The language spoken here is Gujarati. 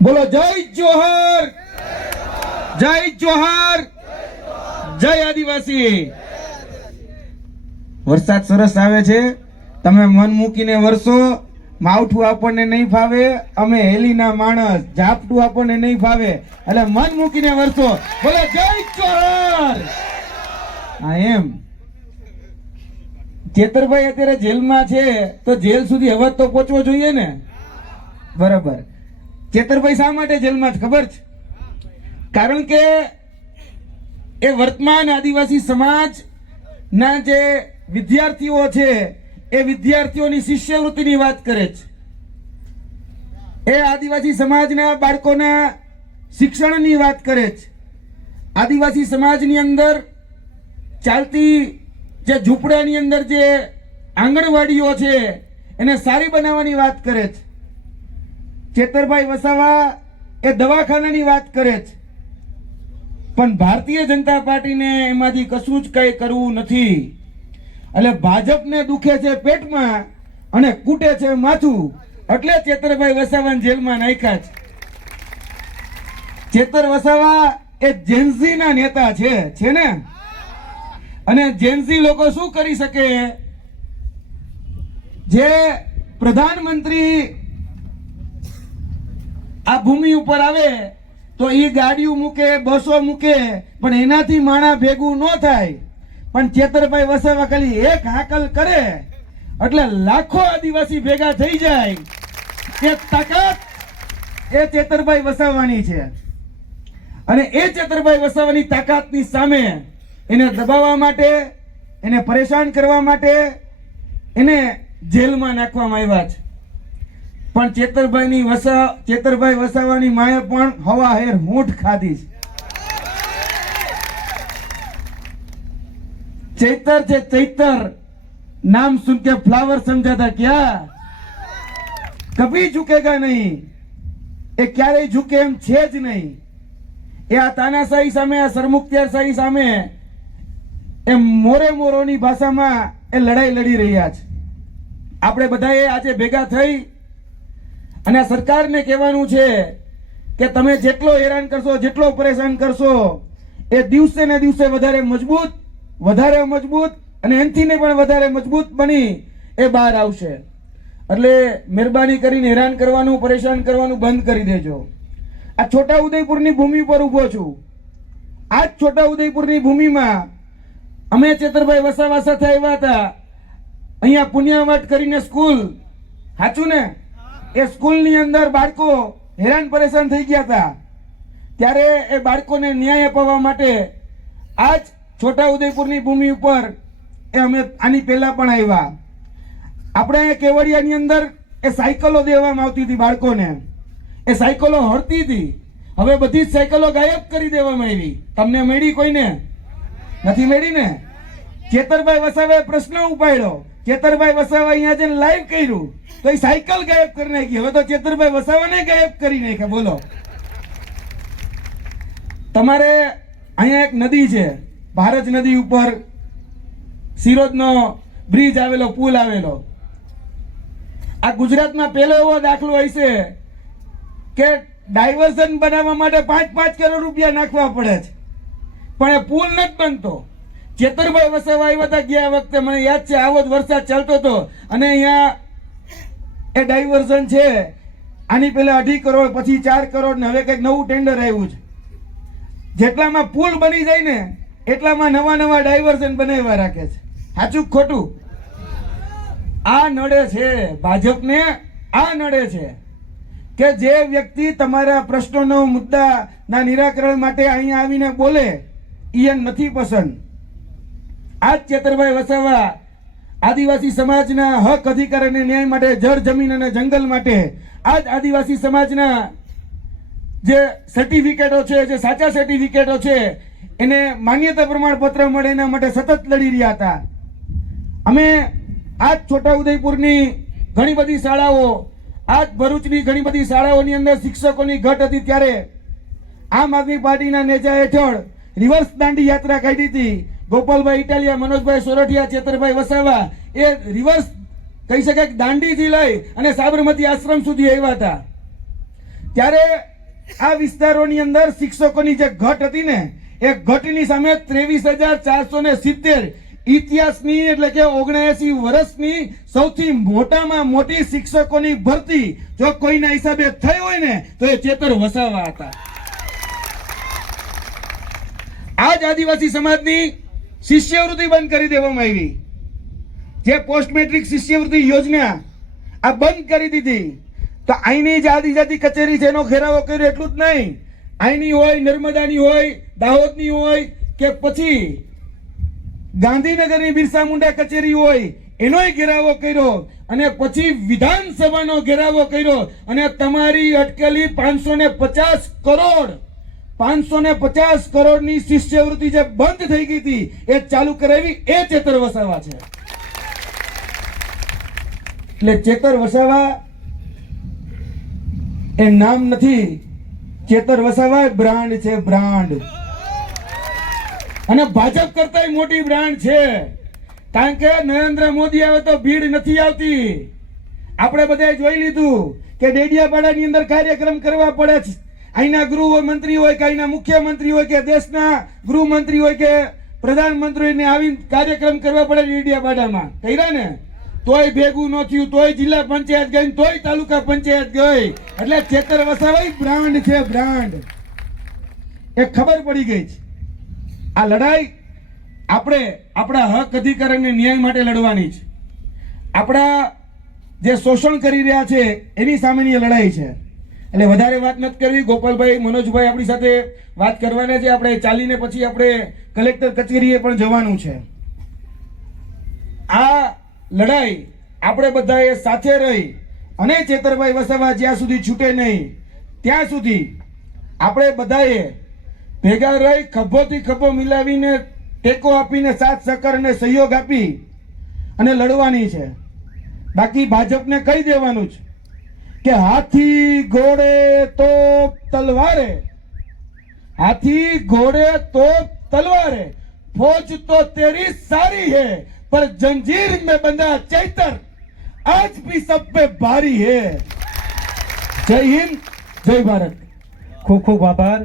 બોલો જય જોહર, જય જોહર, જય આદિવાસી। વરસાદ સરસ આવે છે, તમે મન મૂકીને વરસો। માવઠું આપણને નહીં ફાવે, અમે હેલીના માણસ, ઝાપટું આપણને નહીં ફાવે, એટલે મન મૂકીને વરસો। બોલો જય જોહર। હા એમ ચેતરભાઈ અત્યારે જેલમાં છે, તો જેલ સુધી અવાજ તો પહોંચવો જોઈએ ને, બરાબર। ચેતરભાઈ શા માટે જેલમાં છે ખબર છે? કારણ કે એ વર્તમાન આદિવાસી સમાજના જે વિદ્યાર્થીઓ છે એ વિદ્યાર્થીઓની શિષ્યવૃત્તિની વાત કરે છે। એ આદિવાસી સમાજના બાળકોના શિક્ષણની વાત કરે છે। આદિવાસી સમાજની અંદર ચાલતી જે ઝૂંપડાની અંદર જે આંગણવાડીઓ છે એને સારી બનાવવાની વાત કરે છે। ચેતરભાઈ વસાવા એ દવાખાનાની વાત કરે છે, પણ ભારતીય જનતા પાર્ટીને એમાંથી કશું જ કઈ કરવું નથી। એટલે ભાજપને દુખે છે પેટમાં અને કૂટે છે માથું, એટલે ચેતરભાઈ વસાવાને જેલમાં નાખ્યા છે। ચેતર વસાવા એ જેન્ઝીના નેતા છે ને, અને જેન્ઝી લોકો શું કરી શકે? જે પ્રધાનમંત્રી આ ભૂમિ ઉપર આવે તો એ ગાડીઓ મૂકે, બસો મૂકે, પણ એનાથી માણા ભેગું ન થાય। પણ ચેતરભાઈ વસાવા ખાલી એક હાકલ કરે એટલે લાખો આદિવાસી ભેગા થઈ જાય। એ તાકાત એ ચેતરભાઈ વસાવાની છે, અને એ ચેતરભાઈ વસાવાની તાકાતની સામે એને દબાવવા માટે, એને પરેશાન કરવા માટે એને જેલમાં નાખવામાં આવ્યા છે। પણ ચેતરભાઈ વસાવાની માએ પણ હવા હેર હૂંઠ ખાધી છે। ચૈતર છે ચૈતર, नाम सुन के फ्लावर समझा था क्या? कभी झुकेगा नहीं, એ ક્યારેય ઝુકે એમ છે જ નહીં। એ આ તાનાશાહી સામે, આ સરમુખત્યારશાહી સામે એ મોરોની ભાષામાં એ લડાઈ લડી રહ્યા છે। આપણે બધાએ આજે ભેગા થઈ અને આ સરકારને કહેવાનું છે કે તમે જેટલો હેરાન કરશો, જેટલો પરેશાન કરશો, એ દિવસે ને દિવસે વધારે મજબૂત અને એનથી પણ વધારે મજબૂત બની એ બહાર આવશે। એટલે મહેરબાની કરીને હેરાન કરવાનું, પરેશાન કરવાનું બંધ કરી દેજો। આ છોટા ઉદયપુરની ભૂમિ પર ઊભો છું। આ જ છોટા ઉદયપુરની ભૂમિમાં અમે ચેતરભાઈ વસાવા સાથે આવ્યા હતા। અહીંયા પુણ્યવાટ કરીને સ્કૂલ, સાચું ને? એ સ્કૂલની અંદર બાળકો હેરાન પરેશાન થઈ ગયા હતા, ત્યારે એ બાળકોને ન્યાય અપાવવા માટે આજ છોટા ઉદયપુરની ભૂમિ ઉપર એ અમે આની પહેલા પણ આવ્યા। આપણે કેવડિયાની અંદર એ સાયકલો દેવામાં આવતી હતી બાળકોને, એ સાયકલો હળતી હતી, હવે બધી જ સાયકલો ગાયબ કરી દેવામાં આવી। તમને મળી? કોઈને નથી મળી ને? ચેતરભાઈ વસાવાએ પ્રશ્ન ઉપાડ્યો, ચેતરભાઈ વસાવા અહીંયા જઈને લાઈવ કર્યું તો એ સાયકલ ગાયબ કરી નાખી। હવે તો ચેતરભાઈ વસાવાને ગાયબ કરી નાખ્યા। બોલો, તમારે અહીંયા એક નદી છે, ભારત નદી ઉપર સિરોજનો બ્રિજ આવેલો, પુલ આવેલો। આ ગુજરાતમાં પહેલો એવો દાખલો હશે કે ડાયવર્ઝન બનાવવા માટે 5-5 કરોડ રૂપિયા નાખવા પડે છે, પણ એ પુલ નથી બનતો। ચેતરભાઈ વસાવા આવ્યા હતા ગયા વખતે, મને યાદ છે, આવો જ વરસાદ ચાલતો હતો અને અહીંયા એ ડાયવર્ઝન છે, આની પહેલા 2.5 કરોડ, પછી 4 કરોડ ને હવે કંઈક નવું ટેન્ડર આવ્યું છે। જેટલામાં પુલ બની જાય ને એટલામાં નવા ડાયવર્ઝન બનાવવા રાખે છે। સાચું ખોટું? આ નડે છે ભાજપને, આ નડે છે કે જે વ્યક્તિ તમારા પ્રશ્નોનો, મુદ્દાના નિરાકરણ માટે અહીંયા આવીને બોલે એ નથી પસંદ। આ જ ચેતરભાઈ વસાવા આદિવાસી સમાજના હક, અધિકાર અને ન્યાય માટે, જળ, જમીન અને જંગલ માટે, આ જ આદિવાસી સમાજના જે સર્ટિફિકેટો છે, જે સાચા સર્ટિફિકેટો છે, એને માન્યતા પ્રમાણપત્ર મળે એના માટે સતત લડી રહ્યા હતા। અમે આજ છોટા ઉદયપુરની ઘણી બધી શાળાઓ, આજ ભરૂચની ઘણી બધી શાળાઓની અંદર શિક્ષકોની ઘટ હતી, ત્યારે આમ આદમી પાર્ટીના નેજા હેઠળ રિવર્સ દાંડી યાત્રા કાઢી હતી। ગોપાલભાઈ ઇટાલિયા, મનોજભાઈ સોરઠિયા, ચેતરભાઈ વસાવા એ રિવર્સ કહી શકાય દાંડીથી લઈ અને સાબરમતી આશ્રમ સુધી આવ્યા હતા। ત્યારે આ વિસ્તારોની અંદર શિક્ષકોની જે ઘટ હતી ને એ ઘટની સામે 23,470 ઇતિહાસની એટલે કે 79 વર્ષની સૌથી મોટામાં મોટી શિક્ષકોની ભરતી જો કોઈના હિસાબે થઈ હોય ને તો એ ચેતર વસાવા હતા. આજ આદિવાસી સમાજની શિષ્યવૃત્તિ બંધ કરી દેવામાં આવી. જે પોસ્ટ મેટ્રિક શિષ્યવૃત્તિ યોજના આ બંધ કરી દીધી. તો અહીંની જે આદિજાતિ કચેરી છે એનો ઘેરાવો કર્યો એટલું જ નહીં, અહીંની હોય, નર્મદાની હોય, દાહોદની હોય કે પછી ગાંધીનગરની બિરસા મુંડા કચેરી હોય એનોય ઘેરાવો કર્યો અને પછી વિધાનસભાનો ઘેરાવો કર્યો અને તમારી અટકેલી 550 કરોડની શિષ્યવૃત્તિ જે બંધ થઈ ગઈ હતી એ ચાલુ કરાવી એ ચેતર વસાવા છે. એટલે ચેતર વસાવા એ નામ નથી, ચેતર વસાવા બ્રાન્ડ છે, બ્રાન્ડ. અને ભાજપ કરતા મોટી બ્રાન્ડ છે. કારણ કે નરેન્દ્ર મોદી આવે તો ભીડ નથી આવતી. આપણે બધાએ જોઈ લીધું કે ડેડિયાપાડાની અંદર કાર્યક્રમ કરવા પડે છે. અહીંના ગૃહમંત્રી હોય કે અહીંના મુખ્યમંત્રી હોય કે દેશના ગૃહમંત્રી હોય કે પ્રધાનમંત્રીને આવીને કાર્યક્રમ કરવા પડે ડેડિયાપાડામાં. કર્યા ને તોય ભેગું ન થયું, તોય જિલ્લા પંચાયત ગઈ, તોય તાલુકા પંચાયત ગઈ. એટલે ચેતર વસાવા બ્રાન્ડ છે, બ્રાન્ડ. એ ખબર પડી ગઈ છે. આ લડાઈ આપણે આપણા હક અધિકાર અને ન્યાય માટે લડવાની છે. આપણા જે શોષણ કરી રહ્યા છે એની સામેની લડાઈ છે. એટલે વધારે વાત નથી કરવી. ગોપાલભાઈ, મનોજભાઈ આપણી સાથે વાત કરવાના છે. આપણે ચાલીને પછી આપણે કલેક્ટર કચેરીએ પણ જવાનું છે. આ લડાઈ આપણે બધાએ સાથે રહી અને ચેતરભાઈ વસાવા જ્યાં સુધી છૂટે નહીં ત્યાં સુધી આપણે બધાએ ભેગા રહી ખભોથી ખભો મિલાવીને ટેકો આપીને સાથ સહકાર અને સહયોગ આપી અને લડવાની છે. બાકી ભાજપને કહી દેવાનું છે કે હાથી ઘોડે તોપ તલવારે, હાથી ઘોડે તોપ તલવારે, फौज तो तेरी सारी है पर जंजीर में बंधा चैतर आज भी सब पे भारी है. जय हिंद, जय भारत. ખૂબ ખૂબ આભાર.